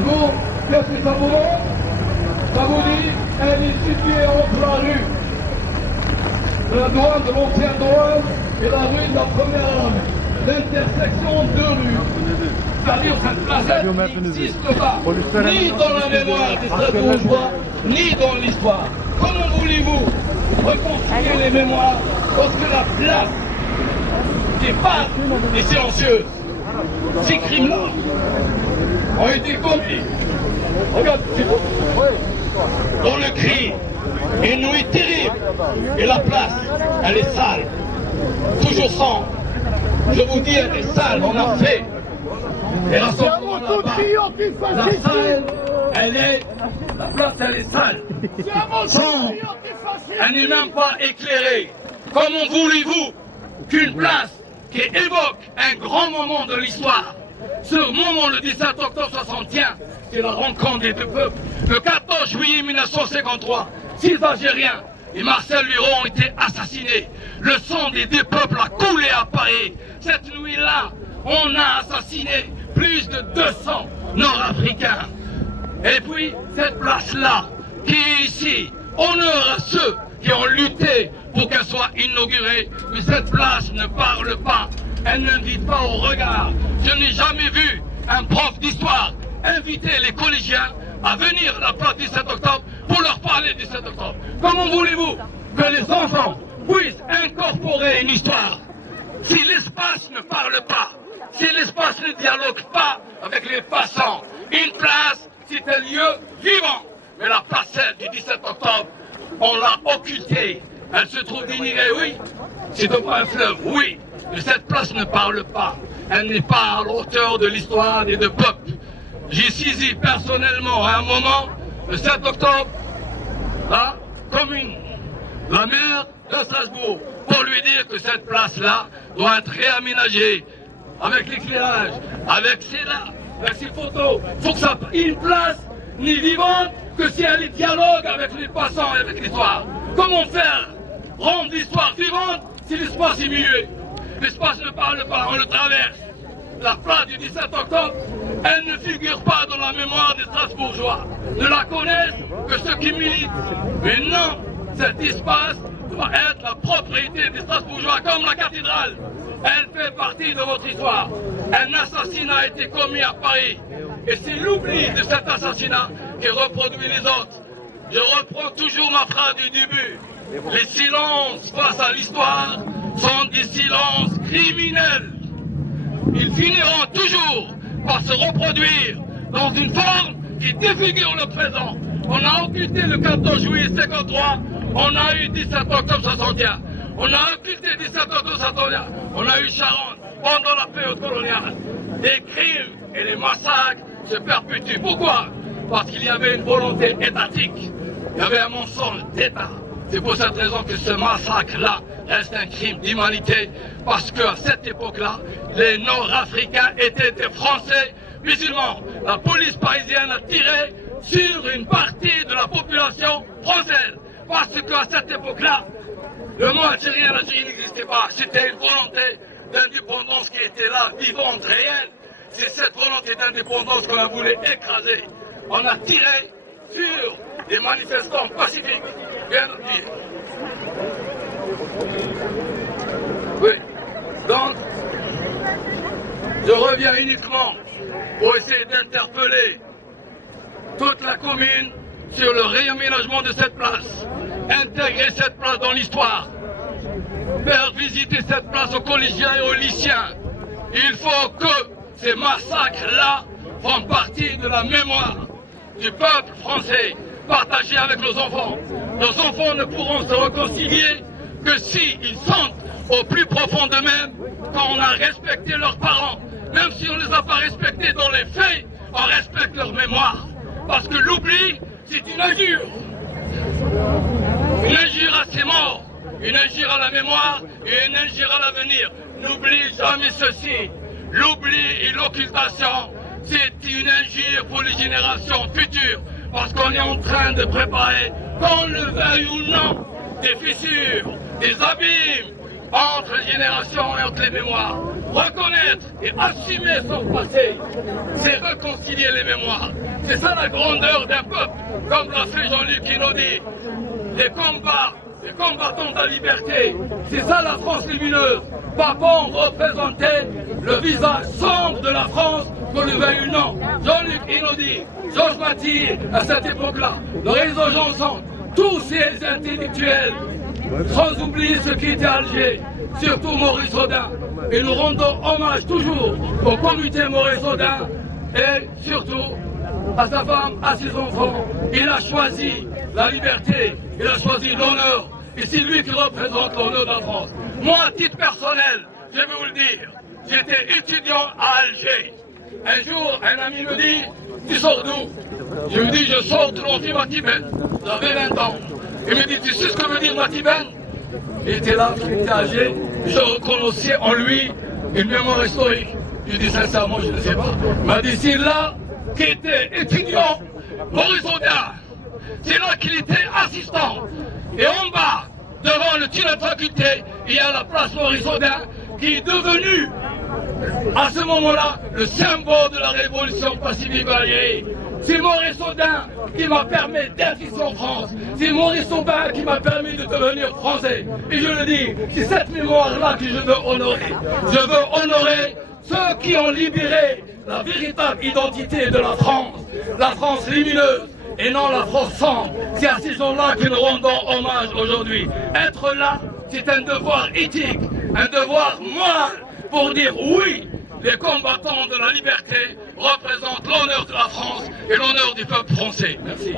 Vous, qu'est-ce que ça vous montre? Ça vous dit, elle est située entre la rue de la douane, de l'ancienne douane, et la rue de la première armée. L'intersection de rues. C'est-à-dire cette placette n'existe pas, ni dans la mémoire des Strasbourgeois, ni dans l'histoire. Comment voulez-vous reconstruire les mémoires lorsque la place qui est pas et silencieuse, ces crimes-là ont été commis? Regarde, dans le cri, une nuit terrible, et la place, elle est sale, toujours sans. Je vous dis, elle est sale, on a fait. Et la salle, la place, elle est sale. Elle n'est même pas éclairée. Comment voulez-vous qu'une place qui évoque un grand moment de l'histoire, ce moment le 17 octobre 61, c'est la rencontre des deux peuples, le 14 juillet 1953, 6 Algériens et Marcel Luron ont été assassinés. Le sang des deux peuples a coulé à Paris. Cette nuit-là, on a assassiné plus de 200 Nord-Africains. Et puis, cette place-là, qui est ici, honore à ceux qui ont lutté pour qu'elle soit inaugurée. Mais cette place ne parle pas, elle n'invite pas au regard. Je n'ai jamais vu un prof d'histoire inviter les collégiens à venir à la place du 7 octobre pour leur parler du 7 octobre. Comment voulez-vous que les enfants puissent incorporer une histoire si l'espace ne parle pas, si l'espace ne dialogue pas avec les passants? Une place, c'est un lieu vivant. Mais la placette du 17 octobre, on l'a occultée. Elle se trouve dénigrée, oui. C'est devant un fleuve, oui. Mais cette place ne parle pas. Elle n'est pas à la hauteur de l'histoire des deux peuples. J'ai saisi personnellement à un moment, le 7 octobre, la commune, la maire de Strasbourg, pour lui dire que cette place-là doit être réaménagée avec l'éclairage, avec ces photos. Il faut que ça une place n'est vivante que si elle est dialogue avec les passants et avec l'histoire. Comment faire rendre l'histoire vivante si l'espace est muet? L'espace ne parle pas, on le traverse. La place du 17 octobre, elle ne figure pas dans la mémoire des Strasbourgeois. Ne la connaissent que ceux qui militent. Mais non, cet espace doit être la propriété des Strasbourgeois, comme la cathédrale. Elle fait partie de votre histoire. Un assassinat a été commis à Paris. Et c'est l'oubli de cet assassinat qui reproduit les autres. Je reprends toujours ma phrase du début. Les silences face à l'histoire sont des silences criminels. Ils finiront toujours par se reproduire dans une forme qui défigure le présent. On a occulté le 14 juillet 53, on a eu 17 octobre 61. On a occulté 17 octobre 61, on a eu Charente pendant la période coloniale. Les crimes et les massacres se perpétuent. Pourquoi? Parce qu'il y avait une volonté étatique. Il y avait un mensonge d'État. C'est pour cette raison que ce massacre-là reste un crime d'humanité, parce qu'à cette époque-là, les Nord-Africains étaient des Français musulmans. La police parisienne a tiré sur une partie de la population française, parce qu'à cette époque-là, le mot algérien, l'Algérie n'existait pas. C'était une volonté d'indépendance qui était là, vivante, réelle. C'est cette volonté d'indépendance qu'on a voulu écraser. On a tiré sur des manifestants pacifiques, bien entendu. Oui. Donc, je reviens uniquement pour essayer d'interpeller toute la commune sur le réaménagement de cette place, intégrer cette place dans l'histoire, faire visiter cette place aux collégiens et aux lycéens. Il faut que ces massacres-là font partie de la mémoire du peuple français, partagé avec nos enfants. Nos enfants ne pourront se réconcilier que s'ils sentent au plus profond d'eux-mêmes qu'on a respecté leurs parents. Même si on ne les a pas respectés dans les faits, on respecte leur mémoire. Parce que l'oubli, c'est une injure. Une injure à ses morts, une injure à la mémoire et une injure à l'avenir. N'oublie jamais ceci. L'oubli et l'occultation, c'est une injure pour les générations futures. Parce qu'on est en train de préparer, qu'on le veuille ou non, des fissures, des abîmes entre les générations et entre les mémoires. Reconnaître et assumer son passé, c'est réconcilier les mémoires. C'est ça la grandeur d'un peuple, comme l'a fait Jean-Luc Kennedy. Les combattants de la liberté, c'est ça la France lumineuse. Papon représentait le visage sombre de la France, qu'on le veuille ou non. Jean-Luc Kennedy, Georges Mathieu, à cette époque-là, le réseau Janson, tous ces intellectuels, sans oublier ceux qui étaient à Alger, surtout Maurice Audin. Et nous rendons hommage toujours au comité Maurice Audin et surtout à sa femme, à ses enfants. Il a choisi la liberté, il a choisi l'honneur. Et c'est lui qui représente l'honneur de la France. Moi, à titre personnel, je vais vous le dire, j'étais étudiant à Alger. Un jour, un ami me dit, tu sors d'où? Je lui dis, je sors de l'anti-Matibène. J'avais 20 ans. Il me dit, tu sais ce que veut dire Matibène? Il était là, il était âgé. Je reconnaissais en lui une mémoire historique. Je lui dis sincèrement, je ne sais pas. Il m'a dit, c'est là qu'il était étudiant, Maurice Audin. C'est là qu'il était assistant. Et en bas, devant le tir de faculté, il y a la place Maurice Audin qui est devenue, à ce moment-là, le symbole de la révolution pacifique alliée. C'est Maurice Audin qui m'a permis d'être ici en France. C'est Maurice Audin qui m'a permis de devenir français. Et je le dis, c'est cette mémoire-là que je veux honorer. Je veux honorer ceux qui ont libéré la véritable identité de la France lumineuse. Et non la France sombre. C'est à ces gens-là que nous rendons hommage aujourd'hui. Être là, c'est un devoir éthique, un devoir moral pour dire oui, les combattants de la liberté représentent l'honneur de la France et l'honneur du peuple français. Merci.